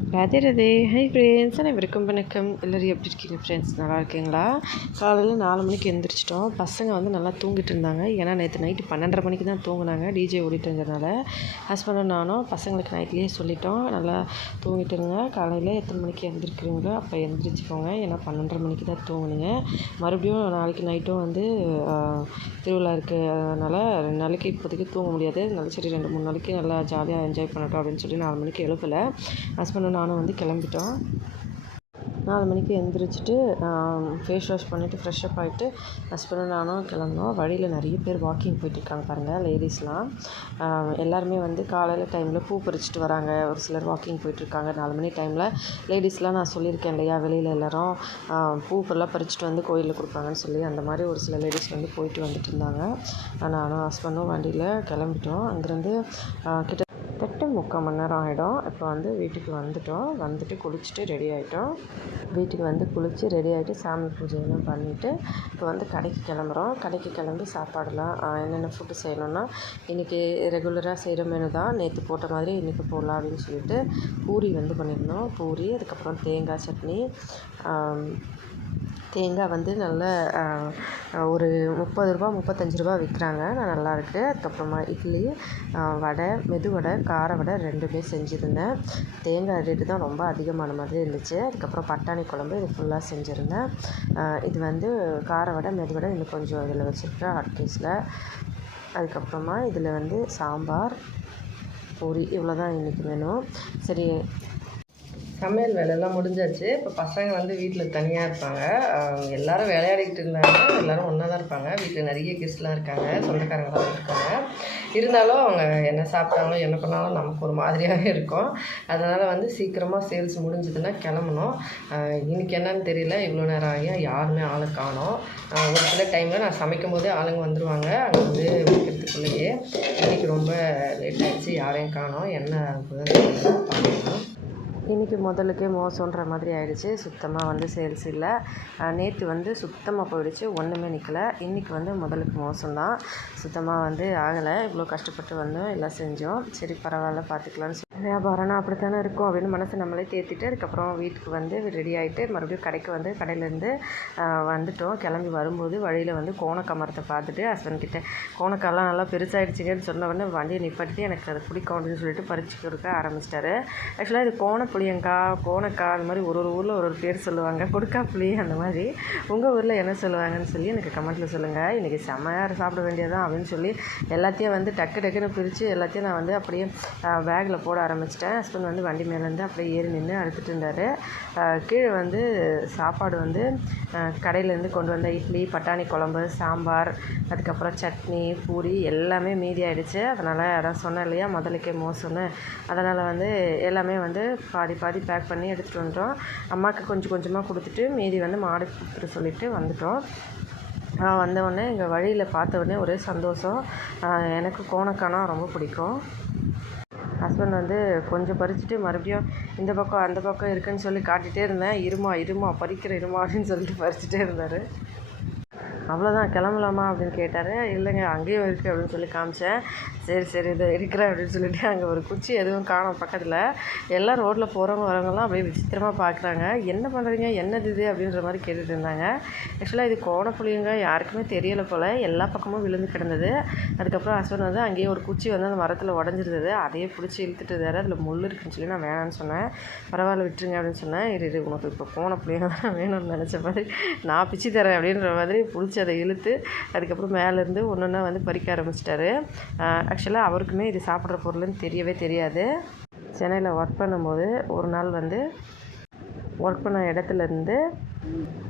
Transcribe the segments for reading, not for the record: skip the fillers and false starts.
Radhe Radhe. Hi friends, அனைவருக்கும் வணக்கம். எல்லோரும் எப்படி இருக்கீங்க ஃப்ரெண்ட்ஸ்? நல்லா இருக்கீங்களா? காலையில் 4 மணிக்கு எழுந்திரிச்சிட்டோம். பசங்க வந்து நல்லா தூங்கிட்டு இருந்தாங்க. ஏன்னா நேற்று நைட்டு 12:30 மணிக்கு தான் தூங்கினாங்க, டிஜே ஓடிட்டுங்கிறதுனால. ஹஸ்பண்டும் நானும் பசங்களுக்கு நைட்லேயே சொல்லிட்டோம், நல்லா தூங்கிட்டுருங்க, காலையில் எத்தனை மணிக்கு எழுந்திருக்கிறீங்களோ அப்போ எழுந்திரிச்சிக்கோங்க, ஏன்னா 12:30 மணிக்கு தான் தூங்குனீங்க. மறுபடியும் நாளைக்கு நைட்டும் வந்து திருவிழா இருக்குது, அதனால் 2 நாளைக்கு இப்போதைக்கு தூங்க முடியாது. நல்லா சரி 2-3 நாளைக்கு நல்லா ஜாலியாக என்ஜாய் பண்ணட்டும் அப்படின்னு சொல்லி 4 மணிக்கு எழுப்பலை. ஹஸ்பண்டும் நானும் வந்து கிளம்பிட்டோம். 4 மணிக்கு எழுந்திரிச்சிட்டு ஃபேஸ் வாஷ் பண்ணிவிட்டு ஃப்ரெஷ்அப் ஆகிட்டு ஹஸ்பண்டும் நானும் கிளம்பினோம். வழியில் நிறைய பேர் வாக்கிங் போயிட்டுருக்காங்க பாருங்கள், லேடிஸ்லாம். எல்லாருமே வந்து காலையில் டைமில் பூ பறிச்சுட்டு வராங்க. ஒரு சிலர் வாக்கிங் போயிட்டுருக்காங்க 4 மணி டைமில். லேடிஸ்லாம் நான் சொல்லியிருக்கேன் இல்லையா, வெளியில் எல்லோரும் பூக்கெல்லாம் பறிச்சுட்டு வந்து கோயிலில் கொடுப்பாங்கன்னு சொல்லி, அந்த மாதிரி ஒரு சில லேடிஸ் வந்து போயிட்டு வந்துட்டு இருந்தாங்க. நானும் ஹஸ்பண்டும் வண்டியில் கிளம்பிட்டோம். அங்கேருந்து கிட்டத்தட்ட 3/4 மணி நேரம் ஆகிடும். இப்போ வந்து வீட்டுக்கு வந்துட்டு குளிச்சுட்டு ரெடி ஆகிட்டோம். வீட்டுக்கு வந்து குளித்து ரெடி ஆகிட்டு சாமி பூஜையெல்லாம் பண்ணிவிட்டு இப்போ வந்து கடைக்கு கிளம்புறோம். கடைக்கு கிளம்பி சாப்பாடுலாம் என்னென்ன ஃபுட்டு செய்யணுன்னா, இன்றைக்கி ரெகுலராக செய்கிற மெனு தான், நேற்று போட்ட மாதிரி இன்றைக்கி போடலாம் அப்படின்னு சொல்லிட்டு பூரி வந்து பண்ணியிருந்தோம். பூரி, அதுக்கப்புறம் தேங்காய் சட்னி. தேங்காய் வந்து நல்ல ஒரு ரூ. 30 ரூ. 35 விற்கிறாங்க, நல்லாயிருக்கு. அதுக்கப்புறமா இட்லி, வடை, மெதுவடை, கார வடை 2மே செஞ்சுருந்தேன். தேங்காய் ரேட்டு தான் ரொம்ப அதிகமான மாதிரி இருந்துச்சு. அதுக்கப்புறம் பட்டாணி குழம்பு, இது ஃபுல்லாக செஞ்சுருந்தேன். இது வந்து கார வடை, மெதுவடை இன்னும் கொஞ்சம் இதில் வச்சுருக்கேன் ஹாட் கேஸில். அதுக்கப்புறமா இதில் வந்து சாம்பார், பூரி, இவ்வளோ தான் இன்றைக்கி வேணும். சரி, சமையல் வேலையெல்லாம் முடிஞ்சாச்சு. இப்போ பசங்க வந்து வீட்டில் தனியாக இருப்பாங்க. எல்லோரும் விளையாடிக்கிட்டு இருந்தாங்க. எல்லோரும் ஒன்றா தான் இருப்பாங்க. வீட்டில் நிறைய கெஸ்ட்லாம் இருக்காங்க, சொந்தக்காரங்களாம் இருக்காங்க. இருந்தாலும் அவங்க என்ன சாப்பிட்டாங்களோ என்ன பண்ணாலும் நமக்கு ஒரு மாதிரியாகவே இருக்கும். அதனால் வந்து சீக்கிரமாக சேல்ஸ் முடிஞ்சதுன்னா கிளம்பணும். இன்றைக்கி என்னன்னு தெரியல, இவ்வளோ நேரம் ஆகியும் யாருமே ஆளை காணோம். ஒரு சில டைமில் நான் சமைக்கும் போதே ஆளுங்க வந்துடுவாங்க, அங்கே வந்து வைக்கிறதுக்குள்ளேயே. இன்றைக்கி ரொம்ப லேட் ஆகிடுச்சு, யாரையும் காணோம். என்ன பார்க்கணும். இன்றைக்கி முதலுக்கே மோசன்ற மாதிரி ஆகிடுச்சு. சுத்தமாக வந்து சேல்ஸ் இல்லை. நேற்று வந்து சுத்தமாக போயிடுச்சு, ஒன்றுமே நிற்கலை. இன்றைக்கி வந்து முதலுக்கு மோசம்தான், சுத்தமாக வந்து ஆகலை. இவ்வளோ கஷ்டப்பட்டு வந்தோம், எல்லாம் செஞ்சோம். சரி பரவாயில்ல, பார்த்துக்கலான்னு வியாபாரம்னா அப்படி தானே இருக்கும் அப்படின்னு மனசை நம்மளே தேற்றிட்டு அதுக்கப்புறம் வீட்டுக்கு வந்து ரெடி ஆகிட்டு மறுபடியும் கடைக்கு வந்து கடையிலேருந்து வந்துட்டோம். கிளம்பி வரும்போது வழியில் வந்து கோணக்காய் மரத்தை பார்த்துட்டு ஹஸ்பண்ட் கிட்டே, கோணக்காயெல்லாம் நல்லா பெருசாகிடுச்சிங்கன்னு சொன்ன உடனே வண்டியை நிப்பாட்டிட்டு எனக்கு அது பிடிக்கும் அப்படின்னு சொல்லிட்டு பறிச்சு கொடுக்க ஆரம்பிச்சிட்டாரு. ஆக்சுவலாக இது கோணப்புளியங்காய், கோணக்காய், அந்த மாதிரி ஒரு ஊரில் ஒரு பேர் சொல்லுவாங்க. கொடுக்கா புளி அந்த மாதிரி. உங்கள் ஊரில் என்ன சொல்லுவாங்கன்னு சொல்லி எனக்கு கமெண்ட்டில் சொல்லுங்கள். இன்றைக்கி செம்மையாக சாப்பிட வேண்டியதான் அப்படின்னு சொல்லி எல்லாத்தையும் வந்து டக்குன்னு பிரித்து எல்லாத்தையும் நான் வந்து அப்படியே பேக்கில் போட ஆரம்பிச்சிட்டேன். ஹஸ்பண்ட் வந்து வண்டி மேலேருந்து அப்படியே ஏறி நின்று அழுத்துட்டு இருந்தார். கீழே வந்து சாப்பாடு வந்து கடையிலேருந்து கொண்டு வந்த இட்லி, பட்டாணி குழம்பு, சாம்பார், அதுக்கப்புறம் சட்னி, பூரி எல்லாமே மீதி ஆகிடுச்சு. அதனால் அதான் சொன்னேன் இல்லையா, முதலுக்கே மோசம்னு. அதனால் வந்து எல்லாமே வந்து பாதி பேக் பண்ணி எடுத்துகிட்டு வந்துட்டோம். அம்மாவுக்கு கொஞ்சம் கொஞ்சமாக கொடுத்துட்டு மீதி வந்து மாடுக்கு கொடுத்துட்டு சொல்லிவிட்டு வந்துட்டோம். வந்தவுடனே எங்கள் வழியில் பார்த்த உடனே ஒரே சந்தோஷம். எனக்கு கோணக்கானா ரொம்ப பிடிக்கும். ஹஸ்பண்ட் வந்து கொஞ்சம் பறிச்சுட்டு மறுபடியும் இந்த பக்கம் அந்த பக்கம் இருக்குதுன்னு சொல்லி காட்டிகிட்டே இருந்தேன். இருமா பறிக்கிற இருமா அப்படின்னு சொல்லிட்டு பறிச்சுட்டே இருந்தார். அவ்வளோதான், கிளம்பலாமா அப்படின்னு கேட்டார். இல்லைங்க அங்கேயும் இருக்குது அப்படின்னு சொல்லி காமிச்சேன். சரி இதை இருக்கிறேன் அப்படின்னு சொல்லிவிட்டு அங்கே ஒரு குச்சி எதுவும் காணோம் பக்கத்தில். எல்லாம் ரோட்டில் போகிறவங்க வரவங்கலாம் அப்படியே விசித்திரமாக பார்க்குறாங்க. என்ன பண்ணுறீங்க, என்னது இது அப்படின்ற மாதிரி கேட்டுட்டு இருந்தாங்க. ஆக்சுவலாக இது கோணப்புளியங்க, யாருக்குமே தெரியலை போல். எல்லா பக்கமும் விழுந்து கிடந்தது. அதுக்கப்புறம் ஹஸ்பண்ட் வந்து அங்கேயே ஒரு குச்சி வந்து அந்த மரத்தில் உடஞ்சிருந்தது, அதையே பிடிச்சி இழுத்துட்டு இருந்தார். அதில் முள் இருக்குன்னு சொல்லி நான் வேணான்னு சொன்னேன். பரவாயில்ல விட்டுருங்க அப்படின்னு சொன்னேன். இது உனக்கு இப்போ கோணப்புளியங்க தான் வேணும்னு நினச்ச மாதிரி நான் பிச்சு தரேன் அப்படின்ற மாதிரி பிடிச்சி அதை இழுத்து அதுக்கப்புறம் மேலேருந்து ஒன்றா வந்து பறிக்க ஆரம்பிச்சிட்டாரு. ஆக்சுவலாக அவருக்குமே இது சாப்பிட்ற பொருள்னு தெரியவே தெரியாது. சென்னையில் ஒர்க் பண்ணும்போது ஒரு நாள் வந்து ஒர்க் பண்ண இடத்துலேருந்து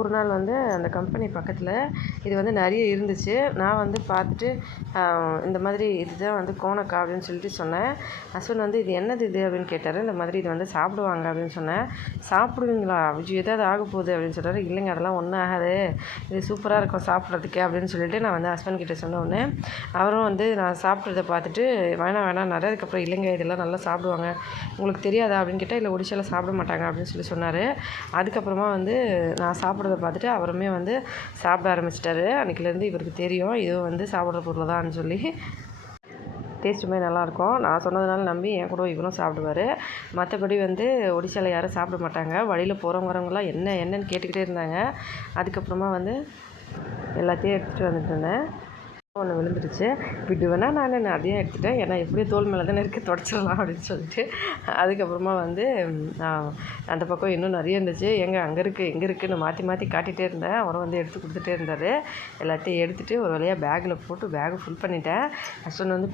ஒரு நாள் வந்து அந்த கம்பெனி பக்கத்தில் இது வந்து நிறைய இருந்துச்சு. நான் வந்து பார்த்துட்டு இந்த மாதிரி இதுதான் வந்து கோணக்காய் அப்படின்னு சொல்லிட்டு சொன்னேன். ஹஸ்பண்ட் வந்து இது என்னது இது அப்படின்னு கேட்டார். இந்த மாதிரி இது வந்து சாப்பிடுவாங்க அப்படின்னு சொன்னேன். சாப்பிடுவீங்களா, விஜய் ஏதாவது ஆக போகுது அப்படின்னு சொல்கிறார். இல்லைங்க அதெல்லாம் ஒன்றும் ஆகாது, இது சூப்பராக இருக்கும் சாப்பிட்றதுக்கு அப்படின்னு சொல்லிட்டு நான் வந்து ஹஸ்பண்ட் கிட்டே சொன்ன உடனே அவரும் வந்து நான் சாப்பிட்றத பார்த்துட்டு வேணாம்னாரு. அதுக்கப்புறம் இல்லைங்க இதெல்லாம் நல்லா சாப்பிடுவாங்க, உங்களுக்கு தெரியாதா அப்படின்னு கேட்டால், இல்லை ஒடிசாவில் சாப்பிட மாட்டாங்க அப்படின்னு சொன்னார். அதுக்கப்புறமா வந்து நான் சாப்பிட்றத பார்த்துட்டு அவருமே வந்து சாப்பிட ஆரம்பிச்சிட்டாரு. அன்றைக்கிலேருந்து இவருக்கு தெரியும் இதுவும் வந்து சாப்பிட்ற பொருள் தான்னு சொல்லி. டேஸ்ட்டுமே நல்லாயிருக்கும். நான் சொன்னதுனால நம்பி என் கூட இவரும் சாப்பிடுவார். மற்றபடி வந்து ஒடிசாவில் யாரும் சாப்பிட மாட்டாங்க. வழியில் போகிறவங்க வரவங்கலாம் என்னன்னு கேட்டுக்கிட்டே இருந்தாங்க. அதுக்கப்புறமா வந்து எல்லாத்தையும் எடுத்துகிட்டு வந்துட்டு இருந்தேன். ஒன்று விழுந்துடுச்சு. விடுவேனா நான் அதையும் எடுத்துட்டேன். ஏன்னா எப்படியும் தோல் மேலே தானே இருக்குது, தொடச்சிடலாம் அப்படின்னு சொல்லிட்டு. அதுக்கப்புறமா வந்து அந்த பக்கம் இன்னும் நிறைய இருந்துச்சு. அங்கே இருக்குது இங்கே இருக்குதுன்னு மாற்றி மாற்றி காட்டிகிட்டே இருந்தேன். அவரும் வந்து எடுத்து கொடுத்துட்டே இருந்தார். எல்லாத்தையும் எடுத்துகிட்டு ஒரு வழியாக பேக்கில் போட்டு பேக்கை ஃபுல் பண்ணிட்டேன். ஹஸ்பண்ட் வந்து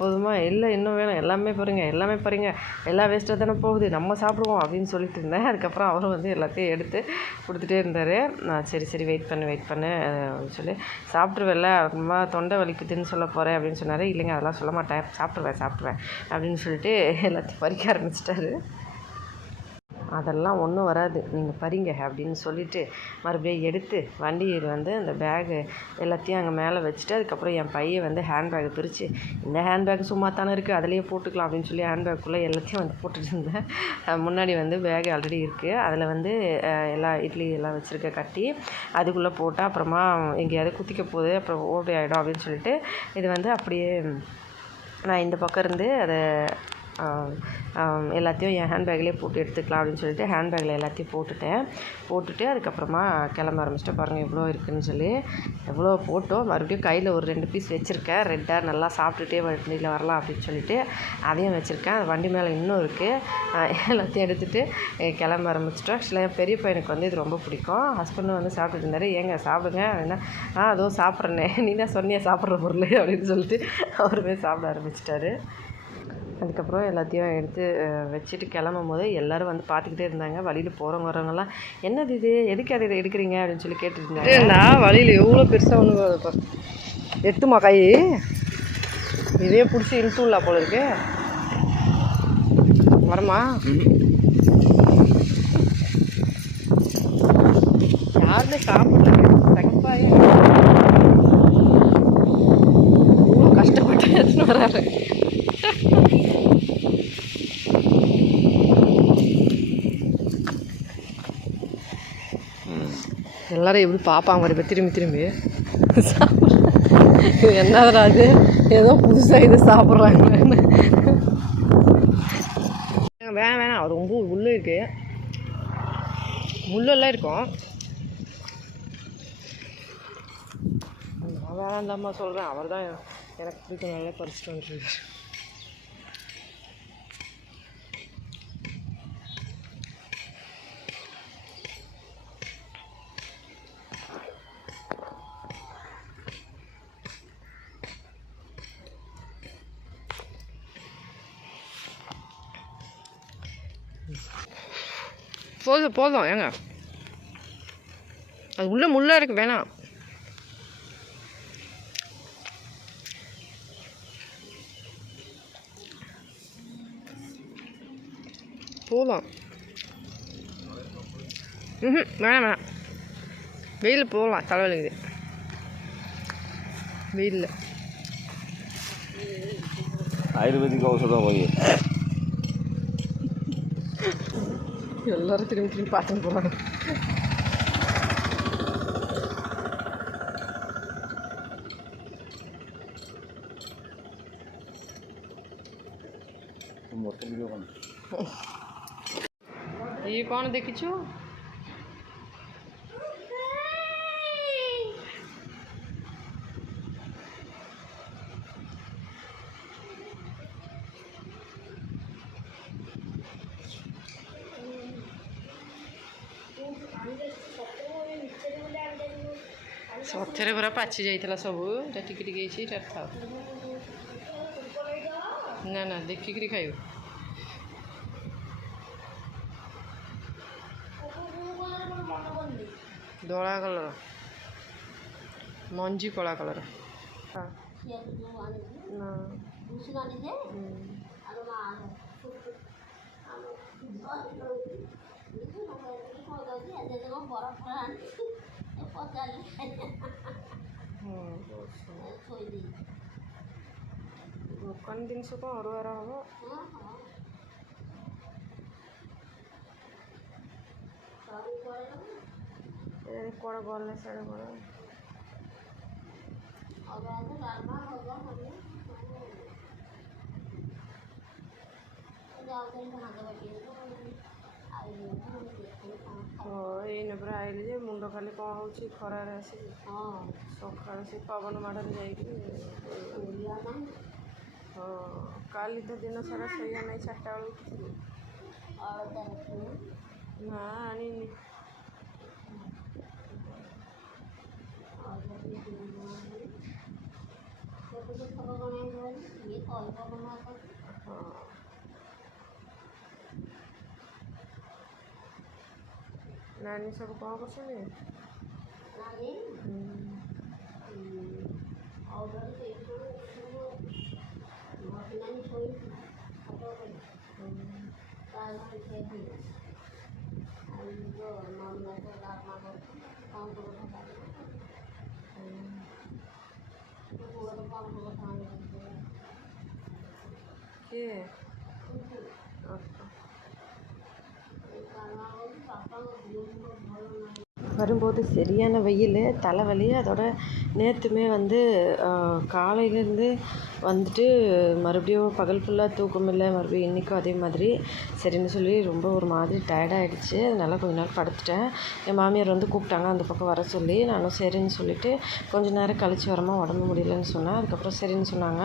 போதுமா இல்லை இன்னும் வேணும், எல்லாமே பாருங்க எல்லா வேஸ்ட்டாக தானே போகுது, நம்ம சாப்பிடுவோம் அப்படின்னு சொல்லிட்டு இருந்தேன். அதுக்கப்புறம் அவரும் வந்து எல்லாத்தையும் எடுத்து கொடுத்துட்டே இருந்தார். நான் சரி வெயிட் பண்ணு அப்படின்னு சொல்லி சாப்பிட்ருவேல்ல, அப்புறமா தொண்டை வலிக்குதுன்னு சொல்ல போகிறேன் அப்படின்னு சொன்னார். இல்லைங்க அதெல்லாம் சொல்ல மாட்டேன், சாப்பிட்ருவேன் அப்படின்னு சொல்லிட்டு எல்லாத்தையும் பறிக்க ஆரம்பிச்சிட்டாரு. அதெல்லாம் ஒன்றும் வராது, நீங்கள் பறிங்க அப்படின்னு சொல்லிவிட்டு மறுபடியும் எடுத்து வண்டியில் வந்து அந்த பேகு எல்லாத்தையும் அங்கே மேலே வச்சுட்டு, அதுக்கப்புறம் என் பையன் வந்து ஹேண்ட்பேக்கை பிரித்து, இந்த ஹேண்ட்பேக் சும்மா தானே இருக்குது, அதிலேயே போட்டுக்கலாம் அப்படின்னு சொல்லி ஹேண்ட்பேக்குள்ளே எல்லாத்தையும் வந்து போட்டுட்டு இருந்தேன். முன்னாடி வந்து பேக் ஆல்ரெடி இருக்குது, அதில் வந்து எல்லா இட்லி எல்லாம் வச்சுருக்க கட்டி அதுக்குள்ளே போட்டால் அப்புறமா எங்கேயாவது குத்திக்க போகுது, அப்புறம் ஓடி ஆகிடும் அப்படின்னு சொல்லிட்டு இது வந்து அப்படியே நான் இந்த பக்கம் இருந்து அதை எல்லாத்தையும் என் ஹேண்ட்பேக்லேயே போட்டு எடுத்துக்கலாம் அப்படின்னு சொல்லிட்டு ஹேண்ட்பேக்கில் எல்லாத்தையும் போட்டுட்டு அதுக்கப்புறமா கிளம்ப ஆரம்பிச்சிட்டு பாருங்கள் எவ்வளோ இருக்குதுன்னு சொல்லி. எவ்வளோ போட்டோம், மறுபடியும் கையில் ஒரு 2 பீஸ் வச்சுருக்கேன். ரெட்டாக நல்லா சாப்பிட்டுட்டே வண்டியில் வரலாம் அப்படின்னு சொல்லிட்டு அதையும் வச்சுருக்கேன். அது வண்டி மேலே இன்னும் இருக்குது. எல்லாத்தையும் எடுத்துகிட்டு கிளம்ப ஆரம்பிச்சிட்டோம். ஆக்சுவலாக என் பெரிய பையனுக்கு வந்து இது ரொம்ப பிடிக்கும். ஹஸ்பண்டும் வந்து சாப்பிட்டுட்டு இருந்தார். ஏங்க சாப்பிடுங்க அப்படின்னா, அதோ சாப்பிட்றேனே, நீ தான் சொன்னியே சாப்பிட்ற பொருள் அப்படின்னு சொல்லிட்டு அவருமே சாப்பிட ஆரம்பிச்சிட்டாரு. அதுக்கப்புறம் எல்லாத்தையும் எடுத்து வச்சுட்டு கிளம்பும் போது எல்லோரும் வந்து பார்த்துக்கிட்டே இருந்தாங்க. வழியில் போகிறவங்க வரவங்கலாம் என்னது இது, எதுக்கு அதை எடுக்கிறீங்க அப்படின்னு சொல்லி கேட்டுருந்தாங்க. ஏன்னா வழியில் எவ்வளோ பெருசாக ஒன்று எட்டுமா கை, இதே பிடிச்சி இழுத்துள்ளா போல இருக்கு. வரமா யாருமே சாப்பிடல, சகப்பாக கஷ்டப்பட்டு எடுத்துன்னு வராரு. எல்லோரும் எப்படி பார்ப்பாங்க மாதிரி திரும்பி என்னதுடா அது, ஏதோ புதுசாக இது சாப்பிட்றாங்கன்னு. வேணாம் அவர் ரொம்ப முள் இருக்கு, முள்ளெல்லாம் இருக்கும். நான் வேணாண்டாம்மா சொல்கிறேன், அவர் தான் எனக்கு பிடிக்கும், நல்லா பறிச்சுட்டு வந்துருக்காரு. போதும் ஏங்க, அது உள்ள முள்ளா இருக்கு, வேணாம். போதும், வேணாம் வெயில் போகலாம், தலைவலிக்குது வெயிலில். ஆயுர்வேதிக் ஔஷதம் போய் எல்லோரும் திரும்பி பார்த்துட்டு போகிறாங்க. ये कौन देखिछु? ସତରେ ପୁରା ପାଚି ଯାଇଥିଲା ସବୁ, ଏଇଟା ଟିକେ ଟିକେ ହେଇଛି, ଏଇଟା ଥାଉ। ନା ଦେଖିକିରି ଖାଇବୁ। ଧଳା କଲର, ମଞ୍ଜି କଳା କଲର। ଦୋକାନ ଜିନିଷ କ'ଣ ଅରୁଆର ହବ? କୁଆଡ଼େ ଗଲେ ସିଆଡ଼େ କୁଆଡ଼େ ଏଇନେ ପୁରା ଆଇଲି ଯେ ମୁଣ୍ଡ ଖାଲି କ'ଣ ହେଉଛି ଖରାରେ ଆସିକି ସକାଳୁ ସେ ପବନ ମାଡ଼ରେ ଯାଇକି ହଁ କାଲି ତ ଦିନ ସାରା ଶୋଇବା ନାହିଁ 4ଟା ବେଳକୁ ଉଠିଥିଲି ନା ଆଣିନି ହଁ ନାନୀ ସବୁ କ'ଣ କରୁଛନ୍ତି? କିଏ? வரும்போது சரியான வெயில் தலைவலி. அதோட நேற்றுமே வந்து காலையிலேருந்து வந்துட்டு மறுபடியும் பகல் ஃபுல்லாக தூக்கம் இல்லை. மறுபடியும் இன்றைக்கும் அதே மாதிரி சரின்னு சொல்லி ரொம்ப ஒரு மாதிரி டயர்டாகிடுச்சு. அதனால் கொஞ்ச நேரம் படுத்துட்டேன். என் மாமியார் வந்து கூப்பிட்டாங்க அந்த பக்கம் வர சொல்லி. நானும் சரின்னு சொல்லிவிட்டு கொஞ்சம் நேரம் கழித்து வரமா உடம்பு முடியலன்னு சொன்னேன். அதுக்கப்புறம் சரின்னு சொன்னாங்க.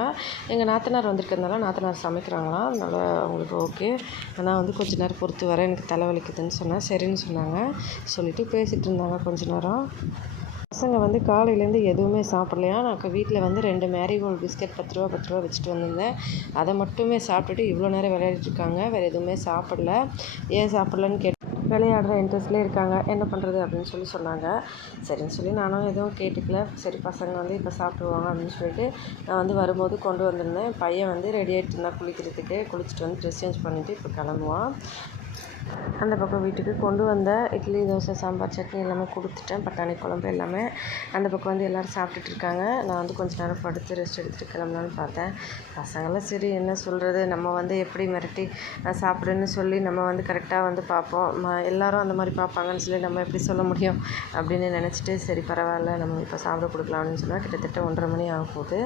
எங்கள் நாத்தனார் வந்திருக்கிறதுனால நாத்தனார் சமைக்கிறாங்களாம். அதனால் அவங்களுக்கு ஓகே. ஆனால் வந்து கொஞ்சம் நேரம் பொறுத்து வரேன் எனக்கு தலைவலிக்குதுன்னு சொன்னேன். சரின்னு சொன்னாங்க. சொல்லிவிட்டு பேசிகிட்டு இருந்தாங்க கொஞ்ச நேரம். பசங்க வந்து காலையிலேருந்து எதுவுமே சாப்பிட்லையா. நான் வீட்டில் வந்து 2 மேரிகோல்டு பிஸ்கெட் 10 ரூபா வச்சுட்டு வந்திருந்தேன். அதை மட்டுமே சாப்பிட்டுட்டு இவ்வளோ நேரம் விளையாடிட்டு இருக்காங்க. வேறு எதுவுமே சாப்பிடல. ஏன் சாப்பிட்லன்னு விளையாடுற இன்ட்ரெஸ்ட்லேயே இருக்காங்க. என்ன பண்ணுறது அப்படின்னு சொன்னாங்க. சரின்னு சொல்லி நானும் எதுவும் கேட்டுக்கல. சரி பசங்க வந்து இப்போ சாப்பிடுவாங்க அப்படின்னு சொல்லிட்டு நான் வந்து வரும்போது கொண்டு வந்திருந்தேன். பையன் வந்து ரெடி ஆகிட்டு இருந்தால் குளிக்கிறதுக்கு. குளிச்சுட்டு வந்து ட்ரெஸ் சேஞ்ச் பண்ணிவிட்டு இப்போ கிளம்புவான். அந்த பக்கம் வீட்டுக்கு கொண்டு வந்த இட்லி தோசை சாம்பார் சட்னி எல்லாமே கொடுத்துட்டேன். பட்டாணி குழம்பு எல்லாமே அந்த பக்கம் வந்து எல்லோரும் சாப்பிட்டுட்டு இருக்காங்க. நான் வந்து கொஞ்சம் நேரம் படுத்து ரெஸ்ட் எடுத்துகிட்டு கிளம்பலான்னு பார்த்தேன். பசங்களாம் சரி என்ன சொல்கிறது, நம்ம வந்து எப்படி மிரட்டி சாப்பிடுன்னு சொல்லி நம்ம வந்து கரெக்டாக வந்து பார்ப்போம். எல்லோரும் அந்த மாதிரி பார்ப்பாங்கன்னு சொல்லி நம்ம எப்படி சொல்ல முடியும் அப்படின்னு நினச்சிட்டு சரி பரவாயில்ல நம்ம இப்போ சாப்பிட கொடுக்கலாம் அப்படின்னு சொன்னால் கிட்டத்தட்ட 1:30 மணி ஆக போகுது.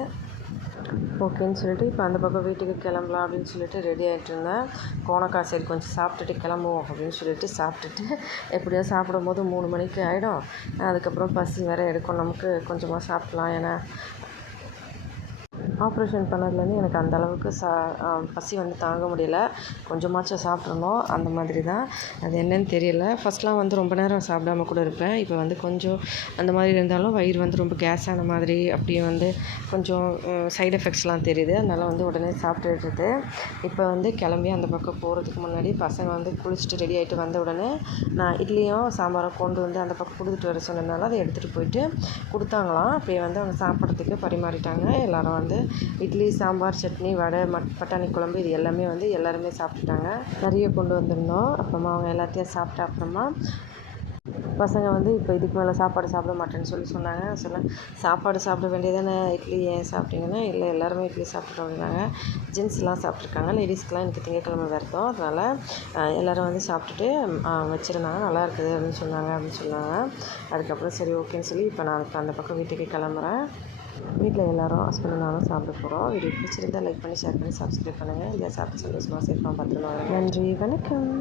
ஓகேன்னு சொல்லிட்டு இப்போ அந்த பக்கம் வீட்டுக்கு கிளம்பலாம் அப்படின்னு சொல்லிட்டு ரெடி ஆகிட்டு இருந்தேன். கோணக்கா சரி கொஞ்சம் சாப்பிட்டுட்டு கிளம்புவோம் அப்படின்னு சொல்லிட்டு சாப்பிட்டுட்டு எப்படியோ சாப்பிடும்போது 3 மணிக்கு ஆகிடும். அதுக்கப்புறம் பசி வேறு எடுக்கும் நமக்கு. கொஞ்சமாக சாப்பிட்லாம். ஏன்னா ஆப்ரேஷன் பண்ணதுலேருந்து எனக்கு அந்த அளவுக்கு பசி வந்து தாங்க முடியல. கொஞ்சமாச்சும் சாப்பிட்றணும் அந்த மாதிரி தான். அது என்னன்னு தெரியல. ஃபஸ்ட்லாம் வந்து ரொம்ப நேரம் சாப்பிடாம கூட இருப்பேன். இப்போ வந்து கொஞ்சம் அந்த மாதிரி இருந்தாலும் வயிறு வந்து ரொம்ப கேஸ் ஆன மாதிரி அப்படியே வந்து கொஞ்சம் சைடு எஃபெக்ட்ஸ்லாம் தெரியுது. அதனால் வந்து உடனே சாப்பிட்டுடுறது. இப்போ வந்து கிளம்பி அந்த பக்கம் போகிறதுக்கு முன்னாடி பசங்க வந்து குளிச்சுட்டு ரெடி ஆகிட்டு வந்த உடனே நான் இட்லியும் சாம்பாரும் கொண்டு வந்து அந்த பக்கம் கொடுத்துட்டு வர சொன்னதுனால அதை எடுத்துகிட்டு போயிட்டு கொடுத்தாங்களாம். அப்படியே வந்து அவங்க சாப்பிட்றதுக்கு பரிமாறிட்டாங்க. எல்லோரும் வந்து இட்லி சாம்பார் சட்னி வடை பட்டாணி குழம்பு இது எல்லாமே வந்து எல்லாருமே சாப்பிட்டுட்டாங்க. நிறைய கொண்டு வந்திருந்தோம். அப்புறமா அவங்க எல்லாத்தையும் சாப்பிட்ட அப்புறமா பசங்க வந்து இப்போ இதுக்கு மேலே சாப்பாடு சாப்பிட மாட்டேன்னு சொன்னாங்க. சொன்னேன் சாப்பாடு சாப்பிட வேண்டியதானே, இட்லி ஏன் சாப்பிட்டீங்கன்னா இல்லை எல்லாருமே இட்லி சாப்பிட்டோம் அப்படின்னாங்க. ஜென்ஸ்லாம் சாப்பிட்ருக்காங்க. லேடிஸ்க்கெலாம் எனக்கு திங்கக்கிழமை விரதம். அதனால் எல்லோரும் வந்து சாப்பிட்டுட்டு வச்சுருந்தாங்க. நல்லா இருக்குது அப்படின்னு சொன்னாங்க. அதுக்கப்புறம் சரி ஓகேன்னு சொல்லி இப்போ நான் அந்த பக்கம் வீட்டுக்கு கிளம்புறேன். வீட்டில் எல்லோரும் ஹஸ்பண்ட் நானும் சாப்பிட போகிறோம். வீடியோ பிடிச்சிருந்தால் லைக் பண்ணி ஷேர் பண்ணி சப்ஸ்கிரைப் பண்ணுங்கள். இல்லையா சாப்பிட்டு சந்தோஷமாக சேஃபாக பார்த்துருவாங்க. நன்றி, வணக்கம்.